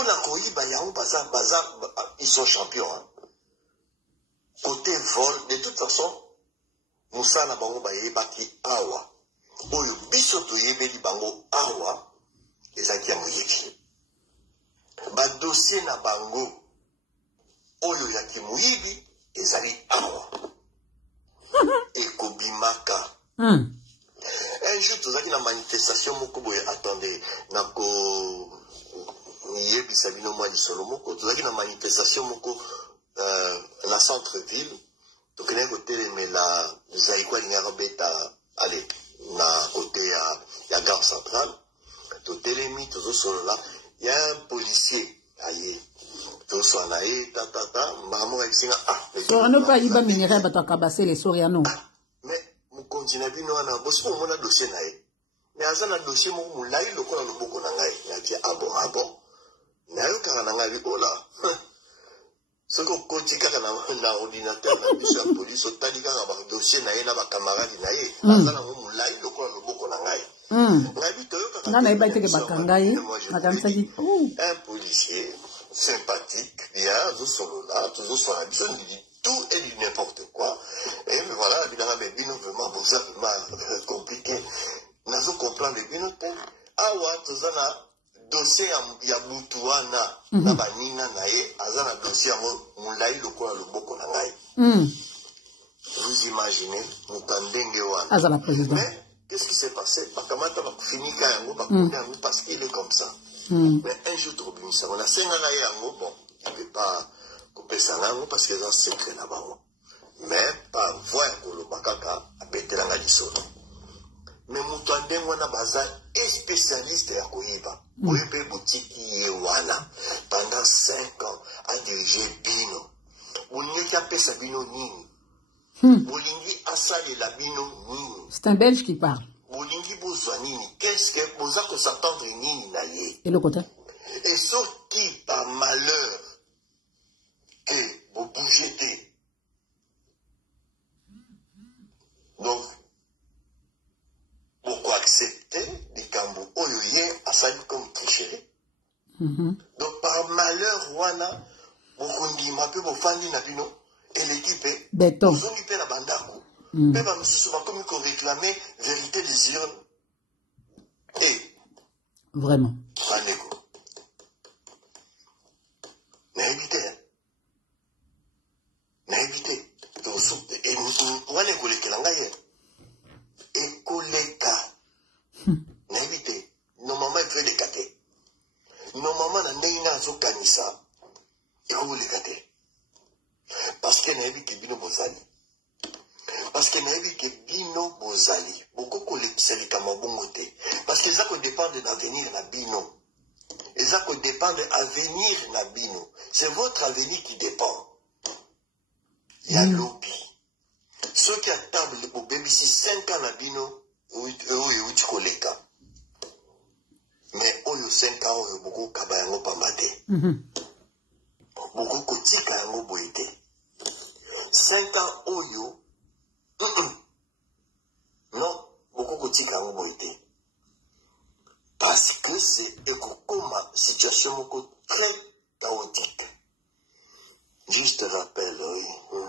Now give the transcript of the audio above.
Pour la Koïba, ils sont champions. Hein. Côté vol, de toute façon, Moussa na bango ba yebaki awa. Oyo biso to yebeli bango awa, ezaki ya moyebi. Ba dossier na bango, oyo ya ki moyebi, ezali awa. Ekobimaka. Un jour, tu as une manifestation, attendez, yebi sabino moi di solomoko, tu as une manifestation, la centre-ville, tu connais côté, mais la zaïkwa n'ingarbeta, allez, na côté ya gare centrale, tu télémi, tu solo là, il y a un policier, allez, tu sois naïe, maman, elle s'est so, on n'a pas iba minéré, bato akabase les soriano. Mais, mon continent, na bosi mo mona dossier naïe. Mais azana dossier mo moulai le kola le boko na ngai. Na dit ah bon. Na yo kaka na ngai ola. Ce que koti kaka na ordinateur na biso ya police otali kaka ba dossier naïe na ba camarade naïe. Azana mo moulai le kola le boko na ngai. Na bi to yo kaka. Na iba teke ba kangai. Un policier sympathique, bien, zo solo là, toujours sur la biso dit tout et du n'importe quoi. Et voilà, évidemment, mais bino vraiment, vraiment compliqué. Nazo comprendre les binotes. Awa, tozana, dossier ya mutuana, na banina nae, azana dossier moulai lokola loboko na ngai. Vous imaginez, mutandenge wana. Azana président. Mais, qu'est-ce qui s'est passé? Bakamata bakufinika yango, bakune yango, parce qu'il est comme ça. Mais un jour, trop bien, ça, on a 5 ans yango, bon, il ne peut pas couper ça là, parce que c'est un secret là-bas. Mais, par voie, le bakaka, a pété la galisolo. Mais Moutouandé, on a bazar, et spécialiste à Koyiba. Koyiba boutique Yewana, pendant 5 ans, a dirigé Bino. Oulingi a pesa Bino Nini. Oulingi a salé la Bino Nini. C'est un Belge qui parle. Oulingi besoin Nini. Qu'est-ce que vous avez s'attendre Nini naïe? Et le côté? Et sauf qui, par malheur, que vous bougez. Donc, pourquoi accepter des cambous oyoye à ça comme tricherie? Donc, par malheur, wana, beaucoup de ma peu, fandi na bino, et l'équipe, béton. Ils ont eu la bandako. Mais, bah, souvent, comme ils ont réclamé vérité des urnes. Et, vraiment. Fandeko. Na évité. Et on va les coller que l'angaye. Et koleka. Na évité. Normalement, il fait les catés. Normalement, na neina zo kanisa. Et on les catés. Parce que na évité bino bozali. Parce que na évité bino bozali. Beaucoup kolekisa les kamabongote. Parce que ça qu'on dépend de l'avenir na bino. Et ça qu'on dépend de l'avenir na bino. C'est votre avenir qui dépend. Il y a lobby. Ceux qui attendent pour bébé, si 5 ans na bino, ou tu koleka. Mais oyo 5 ans, oyo beaucoup kabayango pambate. Beaucoup kotika yango boite. 5 ans oyo, non, beaucoup kotika yango boite. Parce que c'est une situation très chaotique. Juste rappel, oui.